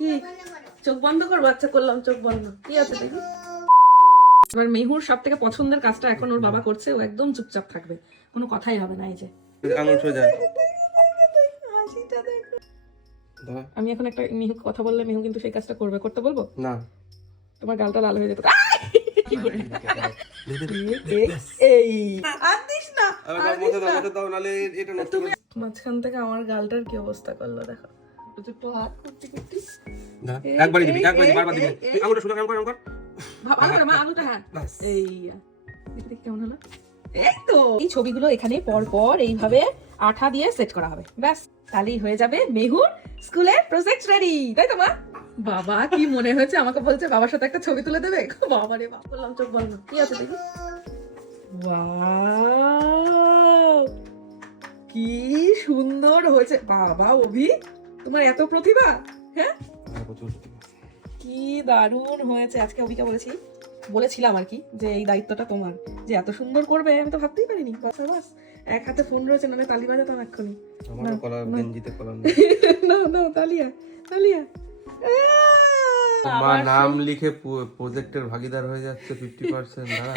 কি চোখ বন্ধ করবো? আচ্ছা করলাম চোখ বন্ধ। কি আছে দেখি। এবার মেহুর সব থেকে পছন্দের কাজটা এখন ওর বাবা করছে, ও একদম চুপচাপ থাকবে, কোনো কথাই হবে না। এই যে আঙুল সোজা। হাসিটা দেখো। আমি এখন একটা মিহু কথা বললে মিহু কিন্তু সেই কাজটা করবে, করতে বলবো না, তোমার গালটা লাল হয়ে যেত। কি করে এই আর দিস না, আর দিস না। দাও নালে এটা নষ্ট তুমি মাঝখান থেকে আমার গালটার কি অবস্থা করলো দেখো। একটু হাত করতে করতে না, একবারই দিবি, একবারই বারবার দিবি। তুই আঙুলটা সোজা কর কর। ভালো করে মা আলুটা। হ্যাঁ এই দেখি দেখি কেমন হলো। এই তো এই ছবিগুলো এখানে পর পর এইভাবে আঠা দিয়ে সেট করা হবে, ব্যাস তাহলেই হয়ে যাবে মেহুর স্কুলের প্রজেক্ট রেডি, তাই তো মা? বাবা কি মনে হয়েছে, আমাকে বলছে বাবার সাথে একটা ছবি তুলে দেবে। বাবা রে বাবা, বললাম চোখ বন্ধ। কি আছে দেখি। ওয়াও কি সুন্দর হয়েছে বাবা। অভি তোমার এত প্রতিভা। হ্যাঁ কি দারুণ হয়েছে। আজকে অভিকে বলেছিলাম আর কি যে এই দায়িত্বটা তোমার, যে এত সুন্দর করবে আমি তো ভাবতেই পারিনি। বাস বাস এক হাতে ফোন রয়েছে, মানে তালি বাজাতাম এক্ষুনি। আমারও কলা গেঞ্জিতে কলা নেই। না না তালিয়া তালিয়া। মা নাম লিখে প্রজেক্টের ভাগীদার হয়ে যাচ্ছে 50%। দাঁড়া